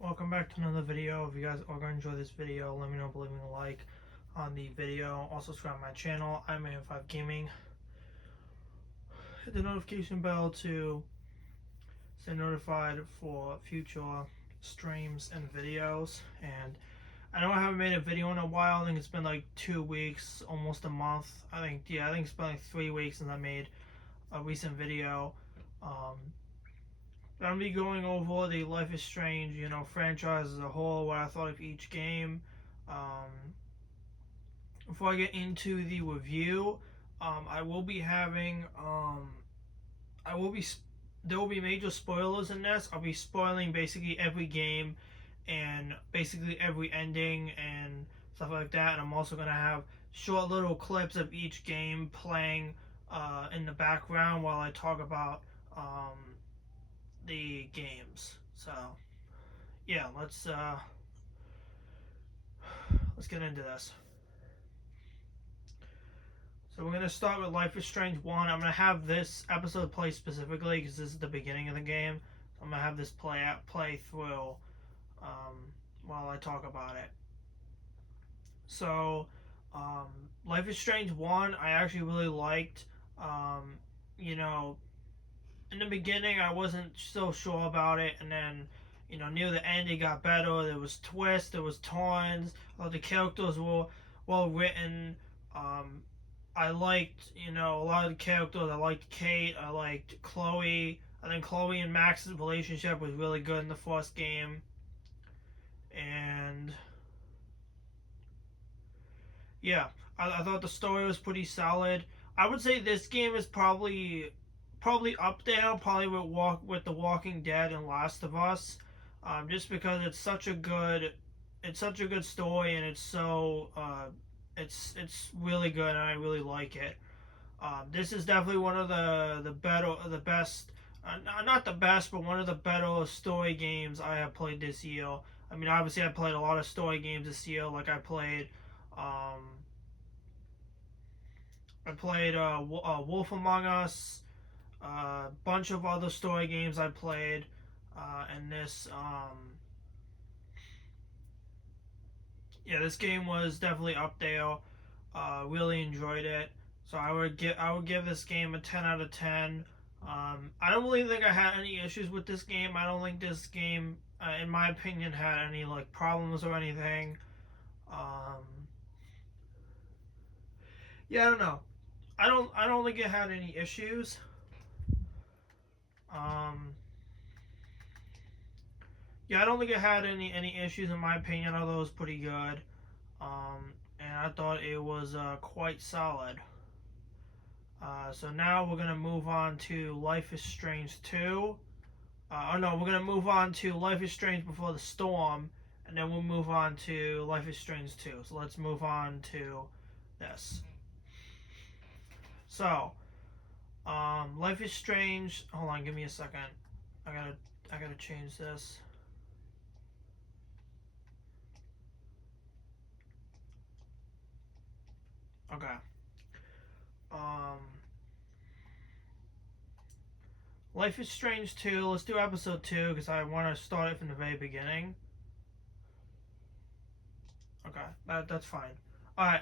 Welcome back to another video. If you guys are going to enjoy this video, let me know by leaving a like on the video. Also subscribe to my channel, I'm AM5 Gaming. Hit the notification bell to stay notified for future streams and videos. And I know I haven't made a video in a while. I think it's been like 2 weeks, almost a month. I think it's been like 3 weeks since I made a recent video. I'm gonna be going over the Life is Strange, franchise as a whole, what I thought of each game. Um, Before I get into the review, I will be having, I will be, there will be major spoilers in this. I'll be spoiling basically every game and basically every ending and stuff like that. And I'm also gonna have short little clips of each game playing in the background while I talk about the games. So yeah, let's get into this. So we're gonna start with Life is Strange 1. I'm gonna have this episode play specifically because this is the beginning of the game. So I'm gonna have this play through while I talk about it. So um, Life is Strange 1, I actually really liked. You know, in the beginning I wasn't so sure about it, and then near the end it got better. There was twists, there was turns. The characters were well written. Um, I liked a lot of the characters. I liked Kate. I liked Chloe. I think Chloe and Max's relationship was really good in the first game, and yeah, I thought the story was pretty solid. I would say this game is probably up there, probably with The Walking Dead and Last of Us, just because it's such a good story, and it's really good, and I really like it. This is definitely one of the best, not the best, but one of the better story games I have played this year. I mean, obviously, I played a lot of story games this year. Like um, I played Wolf Among Us, a bunch of other story games I played, and this game was definitely up there. Really enjoyed it. So I would give this game a 10 out of 10. I don't really think I had any issues with this game. I don't think this game, in my opinion, had any like problems or anything. Um, yeah, I don't know. I don't think it had any issues. Um, yeah, I don't think it had any issues in my opinion. Although it was pretty good. And I thought it was quite solid. So now we're gonna move on to Life is Strange 2. Oh no, we're gonna move on to Life is Strange Before the Storm, and then we'll move on to Life is Strange 2. So let's move on to this. So, Life is Strange. Hold on, give me a second. I gotta I gotta change this. Okay. Um, Life is Strange 2. Let's do episode 2 because I want to start it from the very beginning. Okay, that's fine. All right.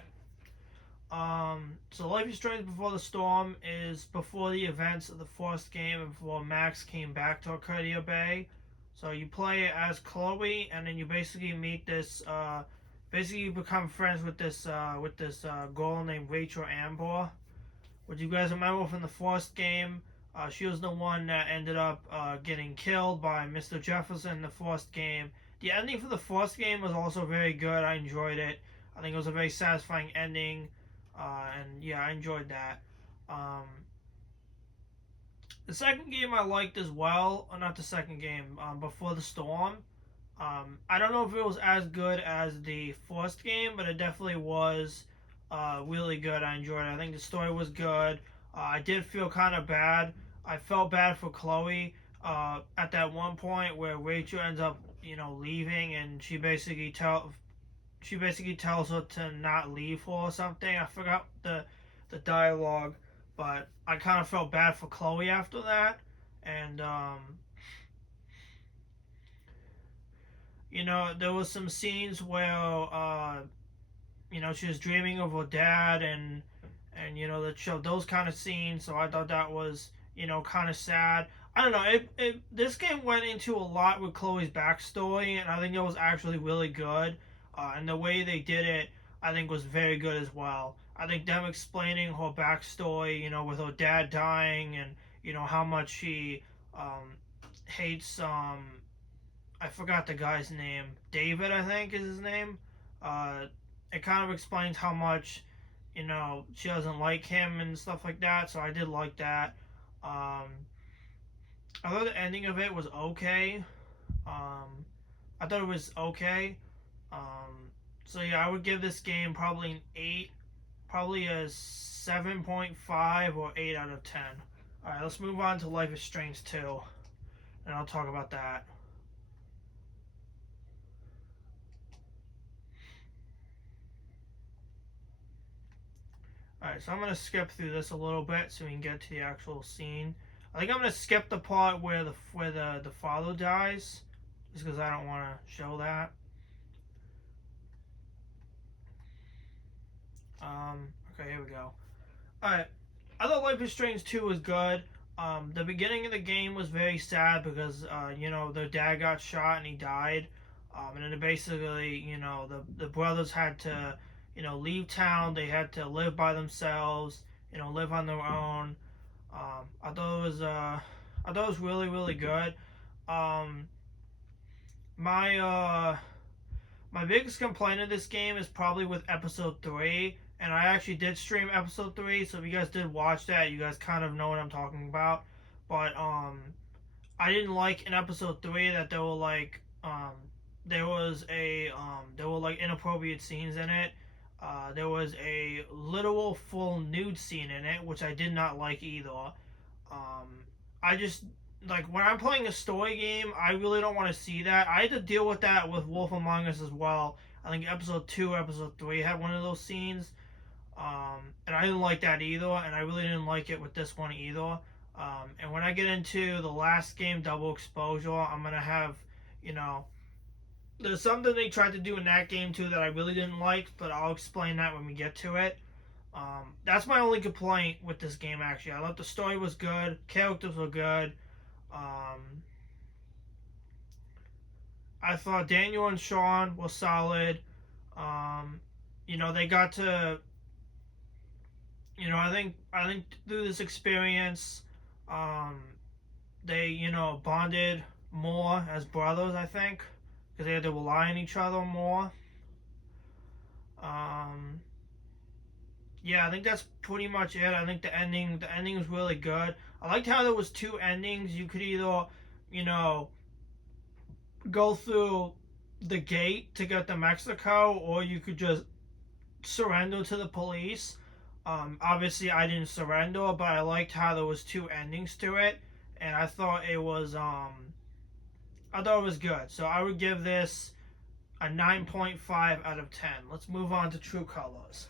So Life is Strange Before the Storm is before the events of the first game and before Max came back to Arcadia Bay. So you play as Chloe, and then you basically meet this. Basically, you become friends with this girl named Rachel Amber. Would you guys remember from the first game? She was the one that ended up getting killed by Mr. Jefferson in the first game. The ending for the first game was also very good. I enjoyed it. I think it was a very satisfying ending, and yeah, I enjoyed that. Um, the second game I liked as well, or not the second game, Before the Storm. I don't know if it was as good as the first game, but it definitely was really good. I enjoyed it. I think the story was good. I did feel kind of bad. I felt bad for Chloe at that one point where Rachel ends up, leaving, and she basically tells her to not leave her or something. I forgot the dialogue, but I kind of felt bad for Chloe after that, and there was some scenes where she was dreaming of her dad, and that show those kind of scenes. So I thought that was kind of sad. I don't know. This game went into a lot with Chloe's backstory, and I think it was actually really good. And the way they did it, I think, was very good as well. I think them explaining her backstory, with her dad dying, and how much she hates I forgot the guy's name. David, I think, is his name. Uh, it kind of explains how much she doesn't like him and stuff like that. So I did like that. Um, I thought the ending of it was okay. I thought it was okay. So yeah, I would give this game probably an 8, probably a 7.5 or 8 out of 10. All right, let's move on to Life is Strange 2, and I'll talk about that. Alright, so I'm going to skip through this a little bit so we can get to the actual scene. I think I'm going to skip the part where the father dies, just because I don't want to show that. Okay, here we go. Alright, I thought Life is Strange 2 was good. The beginning of the game was very sad because, their dad got shot and he died. And then basically, the brothers had to, leave town. They had to live by themselves, live on their own. I thought it was really, really good. Um, my my biggest complaint of this game is probably with episode 3, and I actually did stream episode 3, so if you guys did watch that, you guys kind of know what I'm talking about. But I didn't like in episode 3 that there were like there were like inappropriate scenes in it. There was a literal full nude scene in it, which I did not like either. I just like when I'm playing a story game, I really don't want to see that. I had to deal with that with Wolf Among Us as well. I think episode 2, episode 3 had one of those scenes, and I didn't like that either. And I really didn't like it with this one either. And when I get into the last game, Double Exposure, I'm gonna have, there's something they tried to do in that game too that I really didn't like, but I'll explain that when we get to it. That's my only complaint with this game. Actually, I thought the story was good, characters were good. Um, I thought Daniel and Sean were solid. They got to, I think through this experience, um, they bonded more as brothers. I think because they had to rely on each other more. Um, yeah, I think that's pretty much it. I think the ending was really good. I liked how there was two endings. You could either, you know, go through the gate to get to Mexico, or you could just surrender to the police. Obviously, I didn't surrender, but I liked how there was two endings to it, and I thought it was good. So I would give this a 9.5 out of 10. Let's move on to True Colors.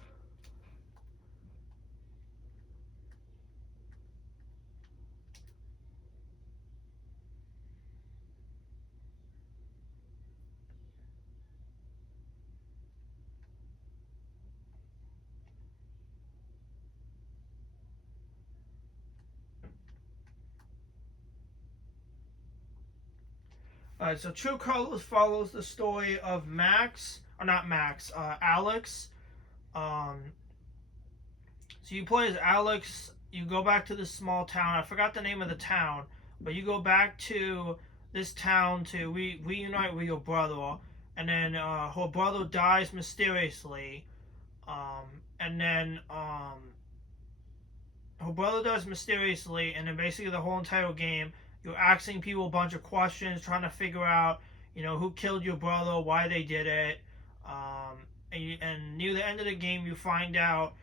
Alright, so True Colors follows the story of Max, or not Max, Alex. Um, so you play as Alex, you go back to this small town. I forgot the name of the town, but you go back to this town to reunite with your brother, and then her brother dies mysteriously. And then her brother dies mysteriously, and then basically the whole entire game, you're asking people a bunch of questions, trying to figure out, who killed your brother, why they did it. And near the end of the game, you find out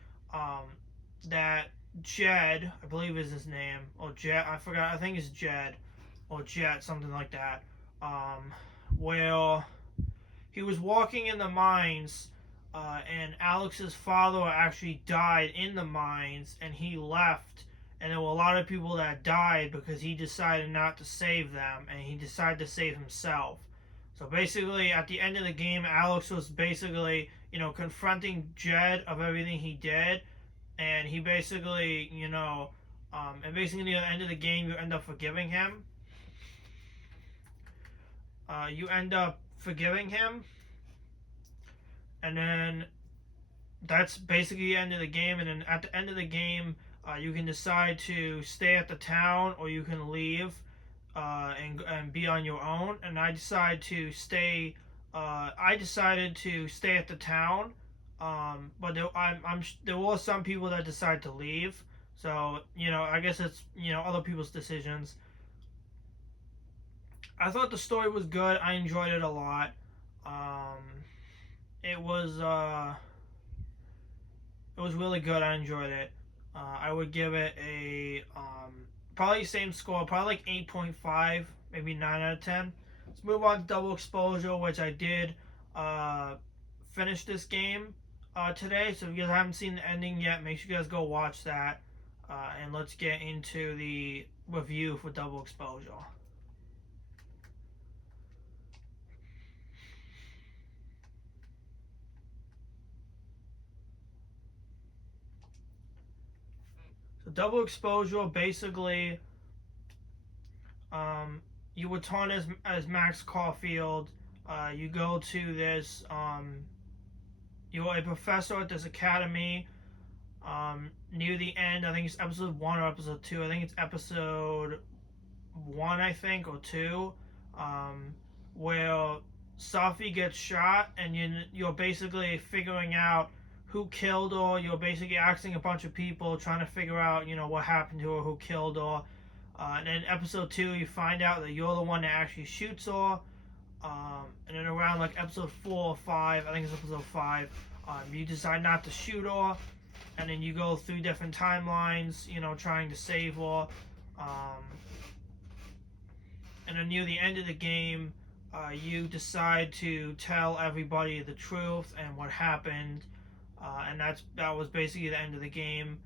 that Jed, I believe is his name, or Jed, I forgot, I think it's Jed, or Jet, something like that, where he was walking in the mines, and Alex's father actually died in the mines, and he left, and there were a lot of people that died because he decided not to save them, and he decided to save himself. So basically, at the end of the game, Alex was basically, confronting Jed of everything he did, and he basically, and basically at the end of the game, you end up forgiving him. You end up forgiving him, and then that's basically the end of the game. And then at the end of the game, you can decide to stay at the town or you can leave and be on your own. And I decided to stay. I decided to stay at the town, but there were some people that decided to leave. So I guess it's other people's decisions. I thought the story was good. I enjoyed it a lot. Um, it was really good. I enjoyed it. I would give it a probably same score, probably like 8.5, maybe 9 out of 10. Let's move on to Double Exposure, which I did finish this game today. So if you guys haven't seen the ending yet, make sure you guys go watch that. And let's get into the review for Double Exposure. So Double Exposure, basically, you return as Max Caulfield. You go to this. You're a professor at this academy. Near the end, I think it's episode 1 or episode 2. I think it's episode 1, I think, or 2, where Sophie gets shot, and you're basically figuring out who killed her. You're basically asking a bunch of people, trying to figure out, what happened to her, who killed her. And then episode 2, you find out that you're the one that actually shoots her. And then around like episode 4 or 5, I think it's episode 5, you decide not to shoot her. And then you go through different timelines, trying to save her. And then near the end of the game, you decide to tell everybody the truth and what happened. And that was basically the end of the game.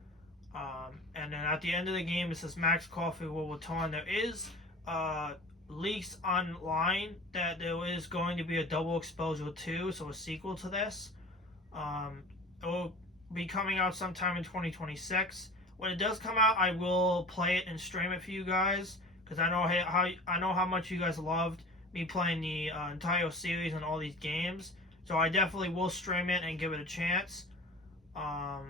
And then at the end of the game, it says Max Caulfield will return. There is leaks online that there is going to be a Double Exposure 2, so a sequel to this. It will be coming out sometime in 2026. When it does come out, I will play it and stream it for you guys, because I know how much you guys loved me playing the entire series and all these games. So I definitely will stream it and give it a chance. I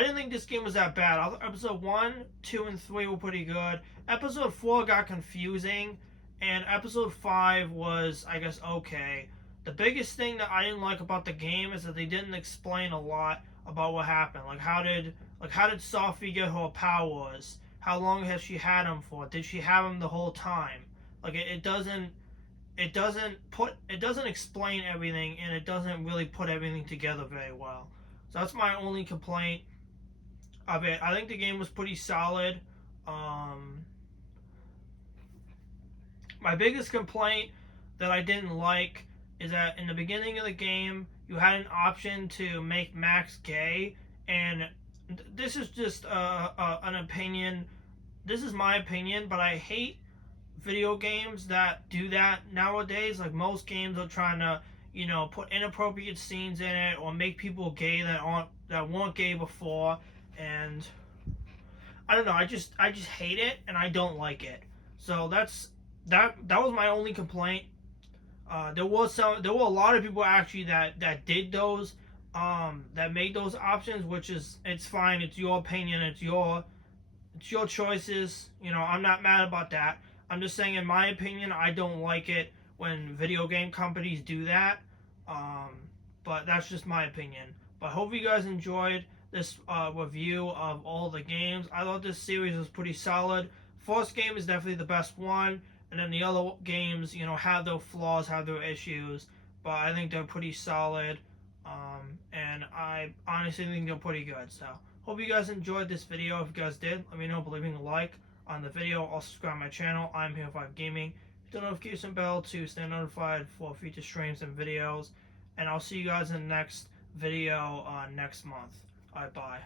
didn't think this game was that bad. Episode 1, 2, and 3 were pretty good. Episode 4 got confusing, and episode 5 was, I guess, okay. The biggest thing that I didn't like about the game is that they didn't explain a lot about what happened. Like how did Sophie get her powers? How long has she had them for? Did she have them the whole time? Like it doesn't explain everything, and it doesn't really put everything together very well. So that's my only complaint of it. I think the game was pretty solid. My biggest complaint that I didn't like is that in the beginning of the game, you had an option to make Max gay, and this is just an opinion. This is my opinion, but I hate video games that do that nowadays. Like most games are trying to, put inappropriate scenes in it or make people gay that weren't gay before, and I don't know. I just hate it, and I don't like it. So that was my only complaint. There were a lot of people actually that did those, that made those options, which is, it's fine. It's your opinion. It's your choices. I'm not mad about that. I'm just saying, in my opinion, I don't like it when video game companies do that. But that's just my opinion. But I hope you guys enjoyed this review of all the games. I thought this series was pretty solid. First game is definitely the best one. And then the other games, have their flaws, have their issues, but I think they're pretty solid, and I honestly think they're pretty good. So, hope you guys enjoyed this video. If you guys did, let me know by leaving a like on the video. Also, subscribe to my channel. I'm Hero5 Gaming. Hit the notification bell to stay notified for future streams and videos, and I'll see you guys in the next video next month. Alright, bye.